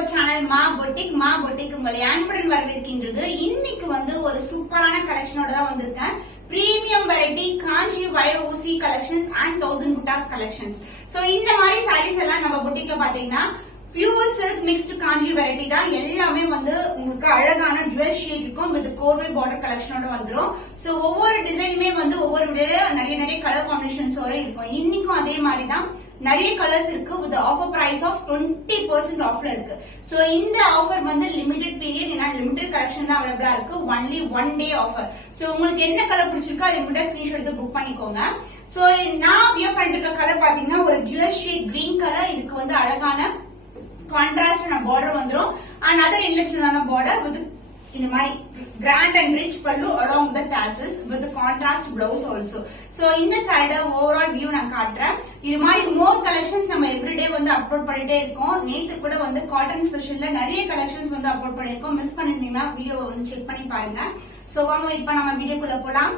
Our channel மா boutique உங்களை அன்புடன் வரவேற்கின்றது. இன்னைக்கு ஒரு சூப்பரான கலெக்ஷனோட தான் வந்திருக்கேன். பிரீமியம் வெரைட்டி காஞ்சி வயர் ஊசி collections and 1000 buttas collections. So இந்த மாதிரி சாரீஸ் எல்லாம் நம்ம பொட்டிக்ல பாத்தீங்கன்னா பியூர் சில்க் மிக்ஸ்டு காஞ்சி வெரைட்டி தான். எல்லாமே உங்களுக்கு அழகான டுவல் ஷேட் இருக்கும். வித் கோர்வை பார்டர் கலெக்ஷனோட வந்துரும். சோ ஒவ்வொரு டிசைனுமே ஒவ்வொரு நிறைய கலர் காம்பினேஷன்ஸோட இருக்கும். இன்னைக்கும் அதே மாதிரி தான் நிறைய கலர்ஸ் இருக்கு. வித் ஆஃபர் பிரைஸ் ஆஃப் 20% ஆஃப்ல இருக்கு. சோ இந்த ஆஃபர் லிமிடெட் பீரியட், ஏன்னா லிமிடெட் கலெக்ஷன் தான் அவைலபிளா இருக்கு. Only 1 day offer. சோ உங்களுக்கு என்ன கலர் பிடிச்சிருக்கோ அதை மட்டும் ஸ்கிரீன்ஷாட் எடுத்து புக் பண்ணிக்கோங்க. சோ நான் வியர் பண்ணிருக்க கலர் பாத்தீங்கன்னா ஒரு டுவல் ஷேட் கிரீன் கலர். இதுக்கு அழகான கான்ட்ராஸ்டான பார்டர் வந்துரும். அண்ட் அதர் இன்லெஸ்டான பார்டர் வித் இந்த மாதிரி grand and rich pallu along the tassels with contrast blouse also. So இந்த சைடு ஓவரால் வியூ நான் காட்டுறேன். இது மாதிரி மோர் கலெக்ஷன்ஸ் நம்ம எவ்ரிடே அப்லோட் பண்ணிட்டே இருக்கோம். நேத்து கூட காட்டன் ஸ்பெஷல்ல நிறைய கலெக்ஷன்ஸ் அப்லோட் பண்ணிருக்கோம். மிஸ் பண்ணிருந்தீங்கன்னா வீடியோவை செக் பண்ணி பாருங்க. சோ வாங்க இப்ப நம்ம வீடியோக்குள்ள போலாம்.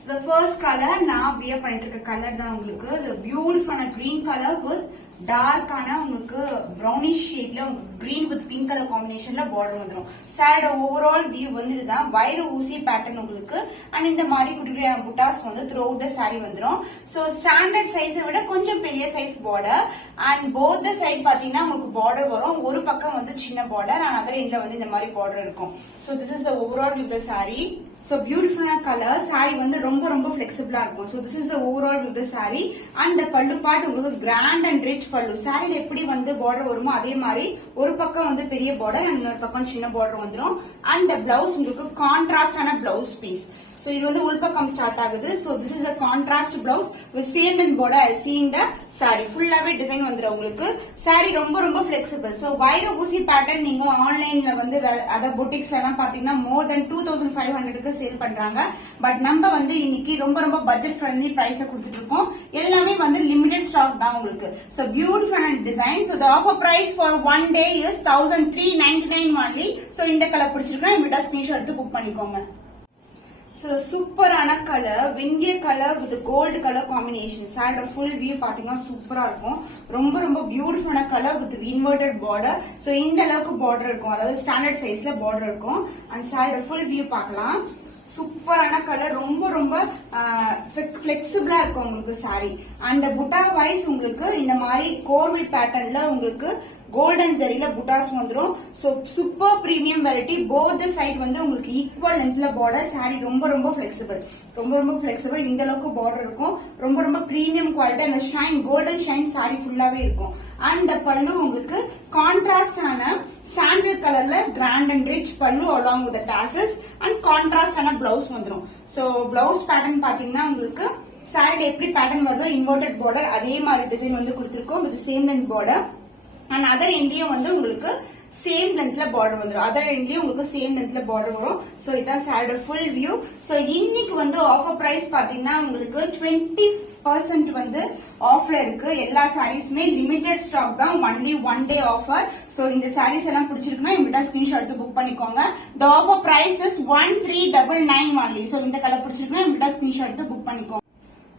So the first color நான் வியர் பண்ணிட்டு இருக்க கலர் தான் உங்களுக்கு பியூட்டிஃபுல்லான கிரீன் கலர் வித் டார்க்கான உங்களுக்கு ப்ரௌனிஷ் ஷேட்ல கிரீன் வித் பிங்க் கலர் காம்பினேஷன்ல பார்டர் வந்துடும். சாரோட ஓவரால் வியூ இதுதான் வயர் ஊசி பேட்டர்ன் உங்களுக்கு. அண்ட் இந்த மாதிரி குட்டியான buttas throughout the sari வந்துடும். சோ ஸ்டாண்டர்ட் சைஸை விட கொஞ்சம் பெரிய size border. And both the side பாத்தீங்கன்னா உங்களுக்கு பார்டர் வரும். ஒரு பக்கம் சின்ன பார்டர் அண்ட் அதர் எண்ட்ல இந்த மாதிரி பார்டர் இருக்கும். So this is overall view the sorry. So பியூட்டிஃபுல்லான கலர். சாரி ரொம்ப பிளெக்சிபிளா இருக்கும். So this is overall view the sorry. And பல்லு பார்ட் உங்களுக்கு கிராண்ட் அண்ட் ரிச் பல்லு. சாரில எப்படி பார்டர் வருமோ அதே மாதிரி ஒரு பக்கம் பெரிய பார்டர் அண்ட் இன்னொரு பக்கம் சின்ன பார்டர் வந்துடும். அண்ட் பிளவுஸ் உங்களுக்கு கான்ட்ராஸ்டான பிளவுஸ் பீஸ். சோ இது உள்பக்கம் ஸ்டார்ட் ஆகுது. So this is a contrast blouse with same in border. I see in the saree ஃபுல்லாவே டிசைன் வந்துரும் உங்களுக்கு. saree ரொம்ப flexible. சோ வயர் ஊசி பேட்டர்ன் நீங்க ஆன்லைன்ல அத பொட்டிக்ஸ்ல எல்லாம் பாத்தீங்கன்னா மோர் தென் 2500க்கு சேல் பண்றாங்க. பட் நம்ம இன்னைக்கு ரொம்ப பட்ஜெட் ஃப்ரெண்ட்லி பிரைஸ்ல கொடுத்துட்டு இருக்கோம். எல்லாமே லிமிடெட் ஸ்டாக் தான் உங்களுக்கு. So beautiful design. So the offer price for 1 day is 1399 only. So இந்த கலர் பிடிச்சிருக்கா இமிடியா ஸ்கிரீன்ஷாட் எடுத்து புக் பண்ணிக்கோங்க. So சூப்பரான கலர் வெங்கிய colour with gold colour combination. சாரோட ஃபுல் வியூ பாத்தீங்கன்னா சூப்பரா இருக்கும். ரொம்ப பியூட்டிஃபுல்லான colour with inverted border. So இந்த அளவுக்கு பார்டர் இருக்கும். அதாவது ஸ்டாண்டர்ட் சைஸ்ல பார்டர் இருக்கும். அண்ட் சாரோட ஃபுல் வியூ பார்க்கலாம். சூப்பரான கலர் ரொம்ப பிளெக்சிபிளா இருக்கும் உங்களுக்கு சாரி. அண்ட் புட்டா வைஸ் உங்களுக்கு இந்த மாதிரி கோர்வை பேட்டர்ன்ல உங்களுக்கு கோல்டன் ஜரியில புட்டாஸ் வந்துரும். So super premium variety. Both side உங்களுக்கு ஈக்குவல் லென்த்ல பார்டர். சாரி ரொம்ப பிளெக்சிபிள். ரொம்ப பிளெக்சிபிள். இந்த அளவுக்கு பார்டர் இருக்கும். ரொம்ப பிரீமியம் குவாலிட்டி. அந்த ஷைன் கோல்டன் ஷைன் சாரி ஃபுல்லாவே இருக்கும். அண்ட் பல்லு உங்களுக்கு கான்ட்ராஸ்டான சாண்டில் கலர்ல grand and rich pallu along with the tassels and கான்ட்ராஸ்டான பிளவுஸ் வந்துரும். சோ பிளவுஸ் பேட்டர்ன் பாத்தீங்கன்னா உங்களுக்கு சாரில எப்படி பேட்டர்ன் வருதோ இன்வெர்டட் பார்டர் அதே மாதிரி டிசைன் கொடுத்திருக்கோம். With same length border. And other எண்ட்லயும் உங்களுக்கு சேம் லென்த்ல பார்டர் வந்துடும். அதர் எண்ட்லயும் உங்களுக்கு சேம் லென்த்ல பார்டர் வரும். சோ இதான் சாரோட ஃபுல் வியூ. சோ இன்னைக்கு ஆஃபர் பிரைஸ் பாத்தீங்கன்னா உங்களுக்கு 20% ஆஃப்ல இருக்கு. எல்லா சாரீஸுமே லிமிடெட் ஸ்டாக் தான். Only 1 day offer. சோ இந்த சாரீஸ் எல்லாம் பிடிச்சிருக்குன்னா இமிடியா ஸ்கிரீன்ஷாட் எடுத்து புக் பண்ணிக்கோங்க. The offer price is 1399 only. So இந்த கலர் பிடிச்சிருக்குன்னா இமிடியா ஸ்கிரீன்ஷாட் எடுத்து புக் பண்ணிக்கோங்க.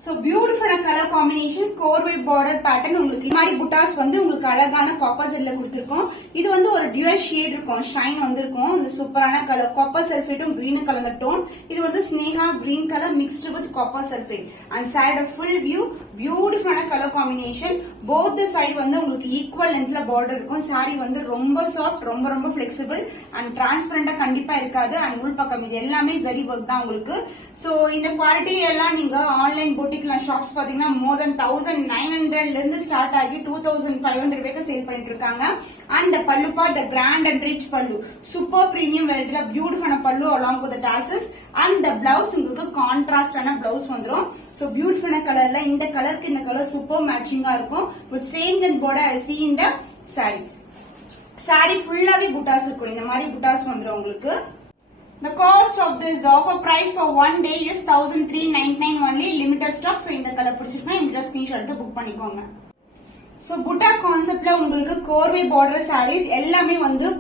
சோ பியூட்டிஃபுல்லான கலர் காம்பினேஷன் கோர்வை பார்டர் பேட்டர்ன் உங்களுக்கு இந்த மாதிரி புட்டாஸ் உங்களுக்கு அழகான காப்பர் செல்ல கொடுத்திருக்கோம். இது ஒரு டியூவல் ஷேட் இருக்கும். ஷைன் இருக்கும். இந்த சூப்பரான கலர் காப்பர் சல்ஃபேட்டும் கிரீன் கலர் டோன். இது Sneha green colour mixed with copper sulphate. And side full view பியூட்டிஃபுல்லான கலர் காம்பினேஷன். போத் சைடு உங்களுக்கு ஈக்குவல் லென்த்ல பார்டர் இருக்கும். சாரி ரொம்ப சாஃப்ட் ரொம்ப பிளெக்சிபிள் அண்ட் டிரான்ஸ்பரண்டா கண்டிப்பா இருக்காது. அண்ட் உள் பக்கம் இது எல்லாமே ஜரி ஒர்க் தான் உங்களுக்கு. சோ இந்த குவாலிட்டி எல்லாம் நீங்க ஆன்லைன் பொட்டிக்ல ஷாப்ஸ் பாத்தீங்கன்னா மோர் தென் 1900ல இருந்து ஸ்டார்ட் ஆகி 2500 வரைக்கும் சேல் பண்ணிட்டு இருக்காங்க. அண்ட் பல்லு பார்ட் கிராண்ட் அண்ட் ரிச் பல்லு சூப்பர் பிரீமியம் வெரைட்டில பியூட்டிஃபுல்லான பல்லு along with the tassels. And the blouse உங்களுக்கு கான்ட்ராஸ்டான பிளவுஸ் வந்துரும். சோ பியூட்டிஃபுல்லான கலர்ல இந்த கலருக்கு இந்த கலர் சூப்பர் மேட்சிங்கா இருக்கும். With same length border I see in the saree. saree ஃபுல்லாவே புட்டாஸ் இருக்கும். இந்த மாதிரி புட்டாஸ் வந்துரும் உங்களுக்கு. The cost of this offer price for 1 day is 1399 only. Limited stock. So இந்த கலர் பிடிச்சிருக்கா இமிடியா ஸ்கிரீன்ஷாட் எடுத்து புக் பண்ணிக்கோங்க. சோ புட்டா கான்செப்ட்ல உங்களுக்கு கோர்வை பார்டர் சாரீஸ் எல்லாமே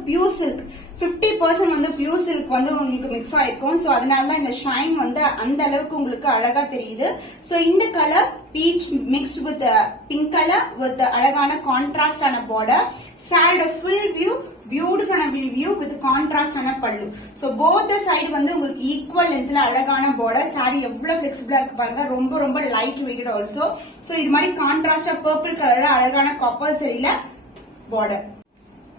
பியூர் சில்க் 50% பியூர் சில்க் உங்களுக்கு மிக்ஸ் ஆயிருக்கும். சோ அதனாலதான் இந்த ஷைன் அந்த அளவுக்கு உங்களுக்கு அழகா தெரியுது. சோ இந்த colour beach mixed with pink colour with அழகான கான்ட்ராஸ்டான border. saree full view, beautiful view with contrast ஆன பல்லு. So both the side வந்து உங்களுக்கு equal lengthல அழகான border. saree எவ்வளவு flexible இருக்கு பாருங்க. ரொம்ப ரொம்ப light weighted also. So இது மாதிரி contrast purple கலர்ல அழகான copper சரியில border.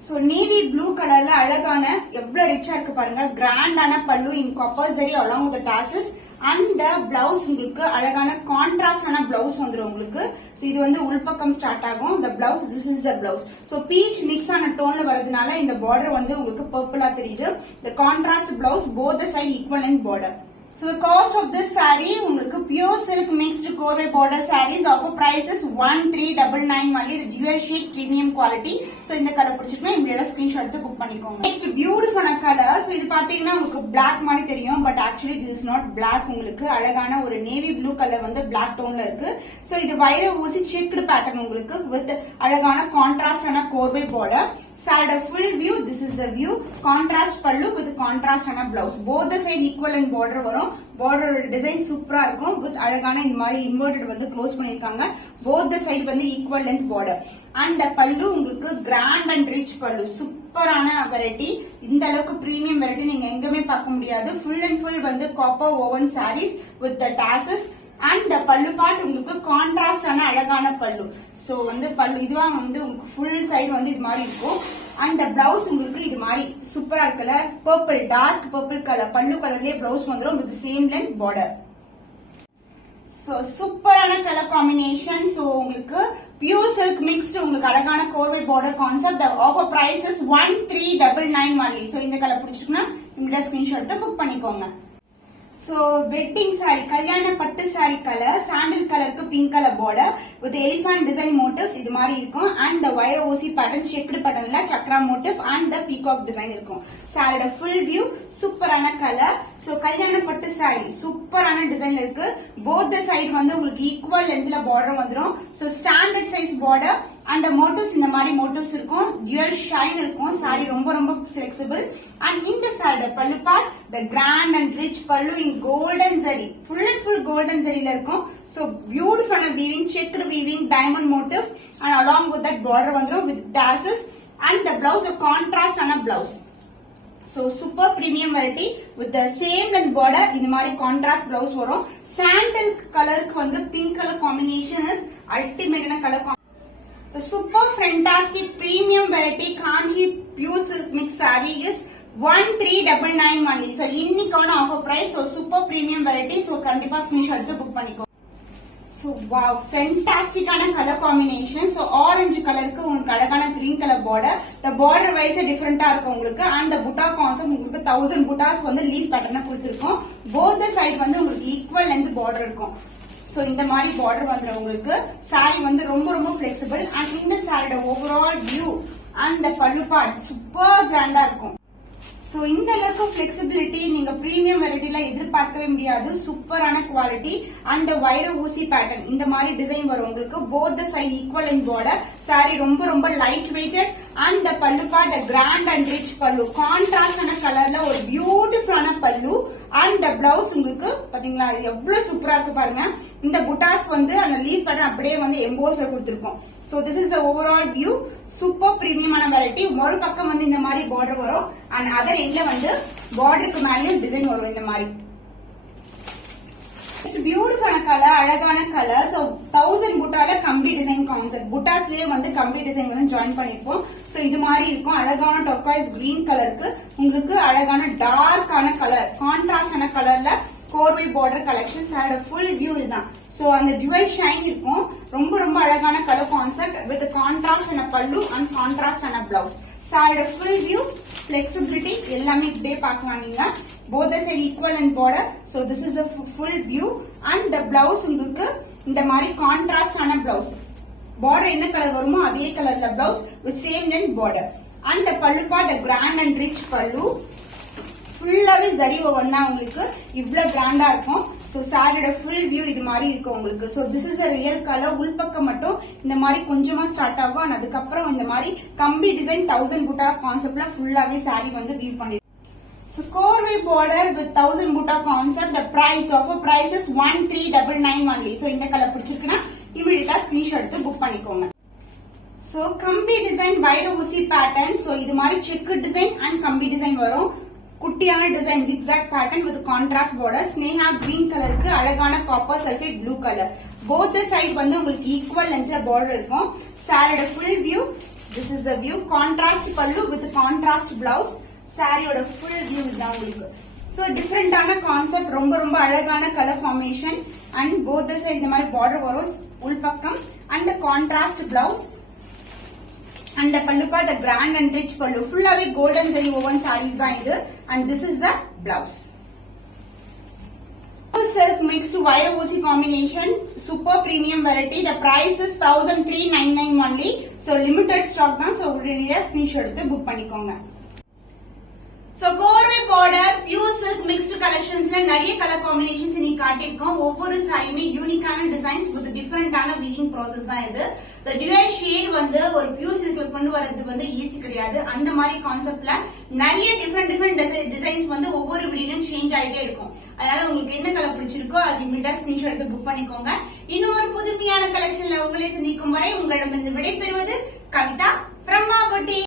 So navy blue கலர்ல அழகான எவ்வளவு ரிச்சா இருக்கு பாருங்க. கிராண்ட் ஆன பல்லு in copper சரி along with the tassels. And the blouse உங்களுக்கு அழகான கான்ட்ராஸ்ட் ஆன blouse வந்துரும் உங்களுக்கு. So இது வந்து உள்பக்கம் ஸ்டார்ட் ஆகும். The blouse, this is the blouse. So peach mix ஆன டோன்ல வரதுனால இந்த border வந்து உங்களுக்கு பர்பிளா தெரியுது. The contrast blouse both the side equal length border. So the cost of this saree உங்களுக்கு pure silk mixed corvée border sarees offer prices 1399 only. The dual shade premium quality. So இந்த colour பிடிச்சிருக்கா இப்படியோட screenshot எடுத்து book பண்ணிக்கோங்க. Next beautiful colour. So இது பாத்தீங்கன்னா உங்களுக்கு black மாதிரி தெரியும், but actually this is not black. உங்களுக்கு அழகான ஒரு navy blue கலர் வந்து black டோன்ல இருக்கு. So இது வைர ஊசி checked pattern உங்களுக்கு with அழகான contrast ஆன corvée border. Side full view, this is the view. Contrast pallu with contrast ஆன blouse. Both the side equal and border வரும். border design சூப்பரா இருக்கும். with அழகான இந்த மாதிரி inverted வந்து க்ளோஸ் பண்ணிருக்காங்க. both the side வந்து equal length border. and the pallu உங்களுக்கு grand and rich pallu. சூப்பரான variety. இந்த அளவுக்கு premium variety நீங்க எங்கேயுமே பார்க்க முடியாது. full and full வந்து copper woven sarees with the tassels. and the pallu part உங்களுக்கு கான்ட்ராஸ்ட் ஆன அழகான பல்லு. சோ வந்து பல்லு இதுவா வந்து உங்களுக்கு ஃபுல் சைடு வந்து இது மாதிரி இருக்கும். and the blouse உங்களுக்கு இது மாதிரி சூப்பரா இருக்குல, purple dark purple கலர் பல்லு கலர்லயே blouse வந்துரும் with same length border. So சூப்பரான கலர் காம்பினேஷன். சோ உங்களுக்கு பியூர் சில்க் மிக்ஸ்ட் உங்களுக்கு அழகான கோர்வை border concept. the offer price is 1399 only. So இந்த கலர் பிடிச்சிருக்குன்னா இந்த ஸ்கிரீன்ஷாட் எடுத்து புக் பண்ணிக்கோங்க. So wedding saree, கல்யாண பட்டு saree color, sandal colorக்கு pink color border with elephant design motifs இது மாதிரி இருக்கும். and the wire OC pattern checked patternல chakra motif and the peacock design இருக்கும். saree full view சூப்பரான color. so கல்யாண பட்டு saree சூப்பரான டிசைன்ல இருக்கு. both the side வந்து உங்களுக்கு equal lengthல border வந்துரும். so standard size border and the motifs இந்த மாதிரி motifs இருக்கும். dual shine இருக்கும். saree ரொம்ப ரொம்ப flexible. and in the saree pallu part the grand and rich pallu in golden zari, full and full golden zari la irukum. so beautiful weaving, checked weaving, diamond motif and along with that border vandrum with tassels. and the blouse a contrast ana blouse. so super premium variety with the same length border. இந்த மாதிரி contrast blouse வரும். sandal color க்கு வந்து pink color combination is ultimate na color. the super fantastic premium variety Kanchi pure silk mix saree is 1399 only. so இன்னைக்கான offer price. so super premium variety. so கண்டிப்பா screenshot எடுத்து book பண்ணிக்கோ. so wow fantastic ஆன colour combination. so orange கலருக்கு உங்களுக்கு அழகான green colour border. the border wise டிஃபரெண்டா இருக்கும் உங்களுக்கு. and the புட்டா கான்செப்ட் உங்களுக்கு 1000 புட்டாஸ் வந்து லீஃப் பேட்டர்னா கொடுத்திருக்கோம். both the side வந்து உங்களுக்கு ஈக்குவல் லெந்த் border இருக்கும். so இந்த மாதிரி border வந்துரும் உங்களுக்கு. saree வந்து ரொம்ப ரொம்ப flexible. and இந்த saree overall view and the pallu part super grand இருக்கும். so இந்த அளவுக்கு flexibility நீங்க பிரீமியம் வெரைட்டில எதிர்பார்க்கவே முடியாது. சூப்பரான குவாலிட்டி. and வைர ஊசி பேட்டர்ன் இந்த மாதிரி டிசைன் வரும் உங்களுக்கு. both the side equal in border. saree ரொம்ப ரொம்ப light weighted. and the pallu part the grand and rich pallu. Contrast ஆன கலர்ல ஒரு பியூட்டிஃபுல்லான பல்லு. and the blouse உங்களுக்கு பாத்தீங்களா எவ்வளவு சூப்பரா இருக்கு பாருங்க. இந்த புட்டாஸ் வந்து அந்த லீஃப் பேட்டர்ன் அப்படியே வந்து எம்போஸ்ல கொடுத்திருக்கோம். so this is the overall view. super premium ஆன variety. ஒரு பக்கம் வந்து இந்த மாதிரி border வரும். and other endல வந்து borderக்கு மேலயும் டிசைன் வரும் இந்த மாதிரி. பியூட்டிஃபுல்லான கலர், அழகான கலர். so 1000 புட்டால கம்பி டிசைன் கான்செப்ட். புட்டாஸ்லயே வந்து கம்பி டிசைன் வந்து ஜாயின் பண்ணிருப்போம். so இது மாதிரி இருக்கும். அழகான டர்காய்ஸ் கிரீன் கலருக்கு உங்களுக்கு அழகான டார்க்கான கலர், கான்ட்ராஸ்ட் ஆன கலர்ல கோர்வை border collection. saree full view இதுதான். so அந்த dual shine இருக்கும். ரொம்ப ரொம்ப அழகான கலர் கான்செப்ட் with contrast ஆன பல்லு and contrast ஆன blouse. saree full view, flexibility எல்லாமே இப்படியே பார்க்கலாம் நீங்க. both the side equal and border. so this is a full view. and the blouse உங்களுக்கு இந்த மாதிரி contrast ஆன blouse. border என்ன கலர் வருமோ அதே கலர்ல blouse with same length border. and the pallu part the grand and rich pallu. ஃபுல்லாவே zari oven தான் உங்களுக்கு. இவ்வளவு கிராண்டா இருக்கும். so saree full view இது மாதிரி இருக்கும் உங்களுக்கு. so this is a real color. உள்பக்கம் மட்டும் இந்த மாதிரி கொஞ்சமா ஸ்டார்ட் ஆகும். அதுக்கப்புறம் இந்த மாதிரி கம்பி டிசைன் 1000 புட்டா கான்செப்ட்ல ஃபுல்லாவே saree வந்து வீவ் பண்ணி. so கோர்வை border with 1000 புட்டா concept. the price of a price is 1399 only. so இந்த கலர் பிடிச்சிருக்குன்னா இமிடியேட்டா ஸ்கிரீன்ஷாட் எடுத்து புக் பண்ணிக்கோங்க. சோ கம்பி டிசைன் வைர ஊசி பேட்டர்ன். சோ இது மாதிரி செக் டிசைன் அண்ட் கம்பி டிசைன் வரும். குட்டியான design zigzag pattern with contrast border. Sneha green கலருக்கு அழகான copper sulphate blue colour. both the side வந்து உங்களுக்கு ஈக்குவல் லென்த்ல border இருக்கும். சாரியோட full view, this is the view. contrast pallu with contrast blouse. சாரியோட full view இதுதான் உங்களுக்கு. so டிஃபரெண்டான கான்செப்ட், ரொம்ப ரொம்ப அழகான colour formation and both the side இந்த மாதிரி border வரும் உள் பக்கம் and contrast blouse. And the pallu part, the grand and rich pallu, full of golden zari woven sarees தான் இது. And this is the blouse. Silk mixed wire oozy combination, super premium variety. The price is 1399 only. So limited stock தான். So உடனடியா screenshot எடுத்து book பண்ணிக்கோங்க. So கோர்வை border pure silk mixed collectionsல நிறைய colour combinations இன்னைக்கு காட்டிருக்கோம். ஒவ்வொரு சாரியுமே யூனிக்கான டிசைன்ஸ் வித் டிஃபரெண்டான வீவிங் ப்ராசஸ் தான் இது. the dual shade வந்து ஒரு பியூர் சில்க்ல கொண்டு வரது வந்து ஈஸி கிடையாது. அந்த மாதிரி கான்செப்ட்ல நிறைய டிஃபரெண்ட் டிசைன்ஸ் வந்து ஒவ்வொரு வீடியோலயும் சேஞ்ச் ஆயிட்டே இருக்கும். அதனால உங்களுக்கு என்ன கலர் பிடிச்சிருக்கோ அது இமிடியா ஸ்கிரீன்ஷாட் எடுத்து புக் பண்ணிக்கோங்க. இன்னும் ஒரு புதுமையான கலெக்ஷன்ல உங்களை சந்திக்கும் வரை உங்களிடமிருந்து விடைபெறுவது கவிதா.